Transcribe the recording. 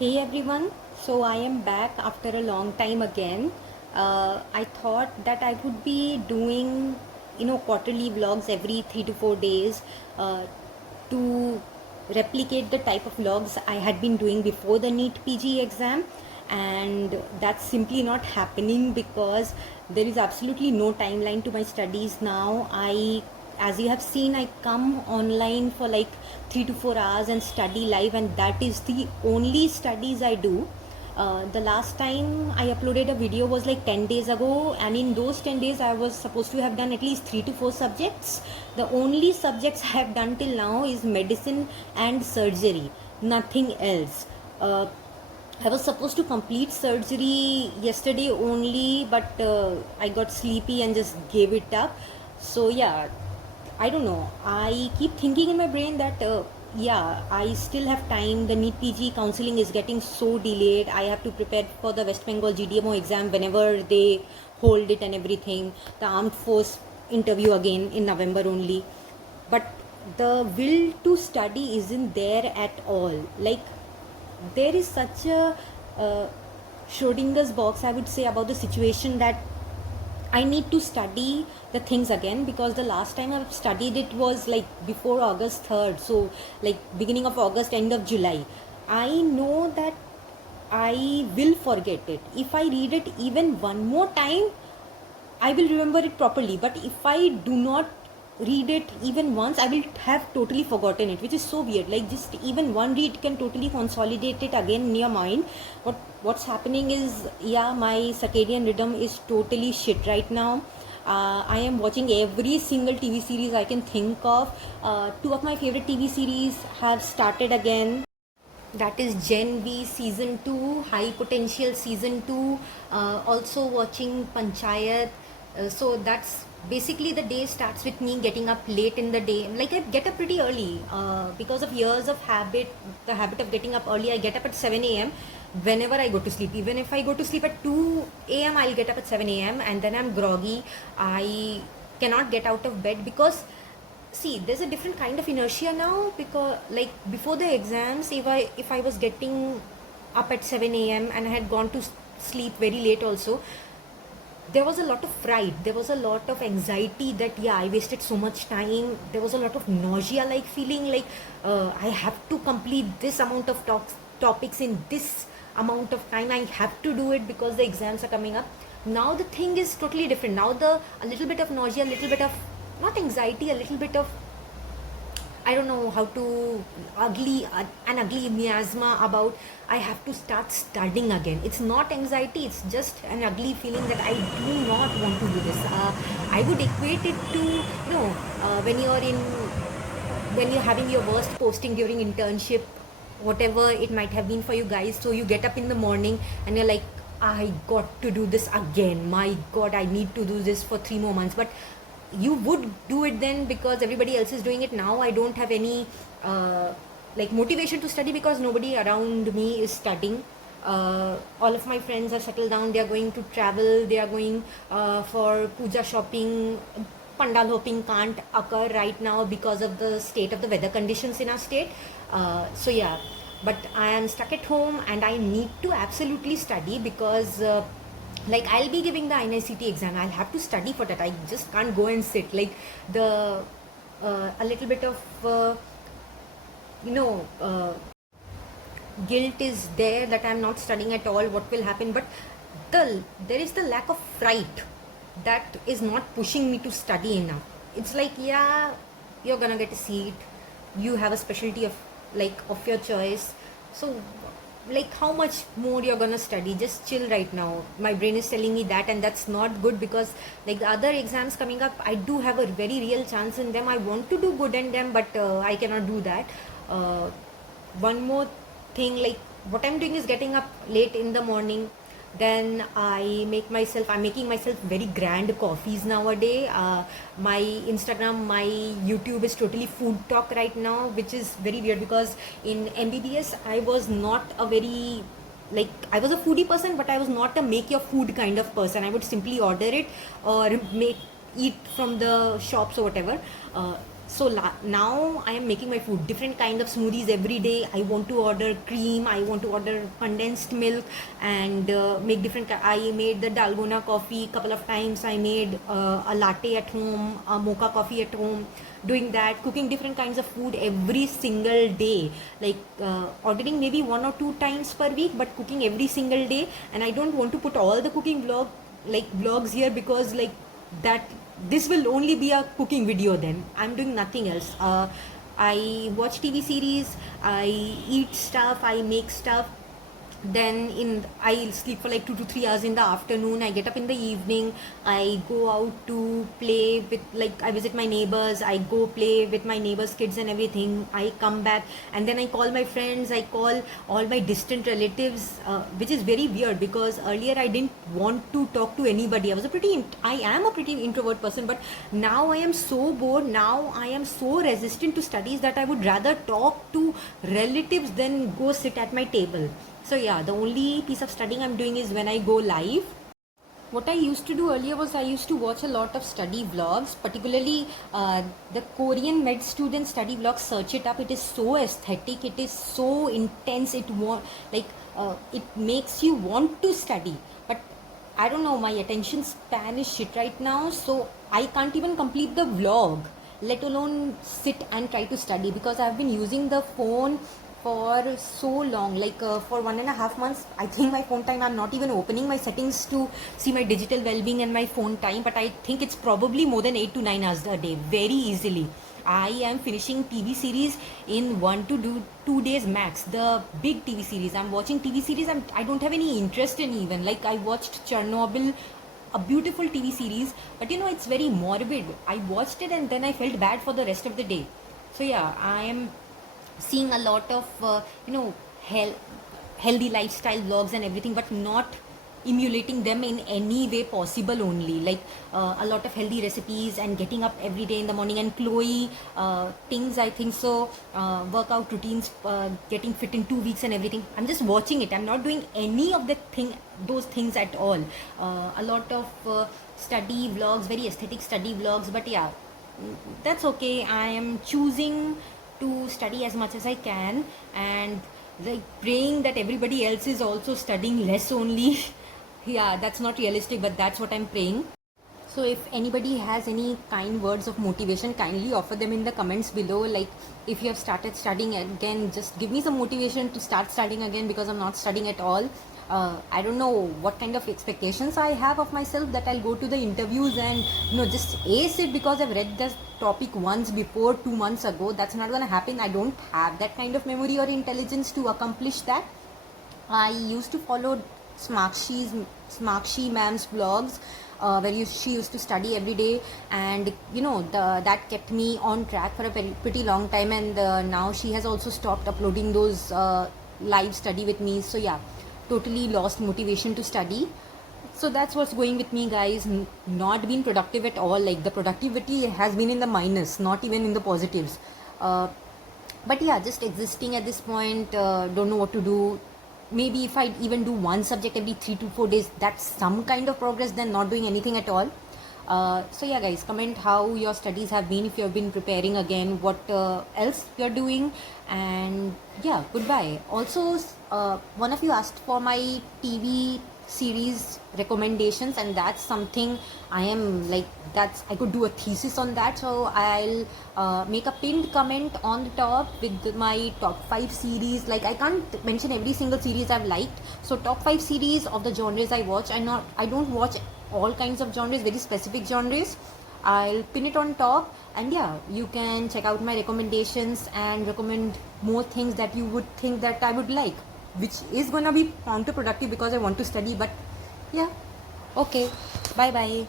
Hey everyone, so I am back after a long time again. I thought that I would be doing, quarterly vlogs every 3 to 4 days uh, to replicate the type of vlogs I had been doing before the NEET PG exam, and that's simply not happening because there is absolutely no timeline to my studies now. As you have seen, I come online for like 3 to 4 hours and study live, and that is the only studies I do. The last time I uploaded a video was like 10 days ago, and in those 10 days, I was supposed to have done at least 3 to 4 subjects. The only subjects I have done till now is medicine and surgery, nothing else. I was supposed to complete surgery yesterday only, but I got sleepy and just gave it up. So, yeah, I don't know. I keep thinking in my brain that, yeah, I still have time. The NEET PG counseling is getting so delayed. I have to prepare for the West Bengal GDMO exam whenever they hold it and everything. The armed force interview again in November only. But the will to study isn't there at all. Like, there is such a uh, Schrodinger's box, I would say, about the situation that I need to study the things again, because the last time I've studied it was like before August 3rd, so like beginning of August, end of July. I know that I will forget it. If I read it even one more time, I will remember it properly. But if I do not read it even once, I will have totally forgotten it, which is so weird. Like just even one read can totally consolidate it again in your mind. What's happening is, yeah, my circadian rhythm is totally shit right now. I am watching every single TV series I can think of. Two of my favorite TV series have started again. That is Gen V season 2, High Potential season 2, also watching Panchayat. So that's basically the day starts with me getting up late in the day. Like I get up pretty early because of years of habit, the habit of getting up early. I get up at 7 a.m. whenever I go to sleep. Even if I go to sleep at 2 a.m., I'll get up at 7 a.m. and then I'm groggy. I cannot get out of bed because see, there's a different kind of inertia now, because like before the exams, if I was getting up at 7 a.m. and I had gone to sleep very late also, there was a lot of fright, there was a lot of anxiety that yeah, I wasted so much time. There was a lot of nausea like feeling, like I have to complete this amount of topics in this amount of time. I have to do it because the exams are coming up. Now the thing is totally different. Now the a little bit of nausea, a little bit of not anxiety, a little bit of, I don't know how to, an ugly miasma about I have to start studying again. It's not anxiety, it's just an ugly feeling that I do not want to do this. I would equate it to, when you're having your worst posting during internship, whatever it might have been for you guys. So you get up in the morning and you're like, I got to do this again. My God, I need to do this for 3 more months. But you would do it then because everybody else is doing it. Now I don't have any like motivation to study because nobody around me is studying. All of my friends are settled down. They are going to travel. They are going for puja shopping. Pandal hopping can't occur right now because of the state of the weather conditions in our state. So yeah, but I am stuck at home and I need to absolutely study because like I'll be giving the INICT exam. I'll have to study for that. I just can't go and sit. Like the a little bit of you know guilt is there that I'm not studying at all. What will happen? But there is the lack of fright that is not pushing me to study enough. It's like, yeah, you're gonna get a seat. You have a specialty of your choice. So like how much more you're gonna study? Just chill right now. My brain is telling me that, and that's not good because like the other exams coming up, I do have a very real chance in them. I want to do good in them, but I cannot do that. One more thing, like what I'm doing is getting up late in the morning. Then I'm making myself very grand coffees nowadays. My Instagram, my YouTube is totally food talk right now, which is very weird because in MBBS I was not a very, like I was a foodie person, but I was not a make your food kind of person. I would simply order it or eat from the shops or whatever. So now I am making my food, different kind of smoothies every day. I want to order cream, I want to order condensed milk, and make different. I made the dalgona coffee couple of times. I made a latte at home, a mocha coffee at home. Doing that, cooking different kinds of food every single day, like ordering maybe 1 or 2 times per week, but cooking every single day. And I don't want to put all the cooking vlogs here, because like that this will only be a cooking video. Then I'm doing nothing else. I watch TV series, I eat stuff, I make stuff. Then I sleep for like 2 to 3 hours in the afternoon. I get up in the evening. I go out to play with, like, I visit my neighbors. I go play with my neighbors' kids and everything. I come back and then I call my friends. I call all my distant relatives, which is very weird because earlier I didn't want to talk to anybody. I am a pretty introvert person, but now I am so bored. Now I am so resistant to studies that I would rather talk to relatives than go sit at my table. So yeah, the only piece of studying I'm doing is when I go live. What I used to do earlier was I used to watch a lot of study vlogs, particularly the Korean med student study vlogs. Search it up. It is so aesthetic. It is so intense. It makes you want to study. But I don't know, my attention span is shit right now, so I can't even complete the vlog, let alone sit and try to study, because I've been using the phone for so long, like for 1.5 months. I think my phone time, I'm not even opening my settings to see my digital well-being and my phone time, but I think it's probably more than 8 to 9 hours a day, very easily. I am finishing TV series in 1 to 2 days max. The big TV series, I'm watching TV series I don't have any interest in even. Like I watched Chernobyl, a beautiful TV series, but you know, it's very morbid. I watched it and then I felt bad for the rest of the day. So yeah, I am seeing a lot of healthy lifestyle vlogs and everything, but not emulating them in any way possible. Only like a lot of healthy recipes and getting up every day in the morning, and Chloe things, I think so, workout routines, getting fit in 2 weeks and everything. I'm just watching it. I'm not doing any of those things at all. A lot of study vlogs, very aesthetic study vlogs, but yeah, that's okay. I am choosing to study as much as I can, and like praying that everybody else is also studying less only. Yeah, that's not realistic, but that's what I'm praying. So if anybody has any kind words of motivation, kindly offer them in the comments below. Like if you have started studying again, just give me some motivation to start studying again, because I'm not studying at all. I don't know what kind of expectations I have of myself, that I'll go to the interviews and just ace it because I've read this topic once before 2 months ago. That's not gonna happen. I don't have that kind of memory or intelligence to accomplish that. I used to follow Smarkshi ma'am's blogs, where she used to study every day, and that kept me on track for a pretty long time. And now she has also stopped uploading those live study with me. So yeah, totally lost motivation to study. So that's what's going with me, guys. Not been productive at all. Like the productivity has been in the minus, not even in the positives. But yeah, just existing at this point. Don't know what to do. Maybe if I even do one subject every 3 to 4 days, that's some kind of progress than not doing anything at all. So yeah, guys, comment how your studies have been, if you have been preparing again, what else you're doing. And yeah, goodbye. Also, one of you asked for my TV series recommendations, and that's something I could do a thesis on that. So I'll make a pinned comment on the top with my top 5 series. Like I can't mention every single series I've liked, so top 5 series of the genres I watch. I don't watch all kinds of genres, very specific genres. I'll pin it on top, and yeah, you can check out my recommendations and recommend more things that you would think that I would like, which is gonna be counterproductive because I want to study. But yeah, okay, bye bye.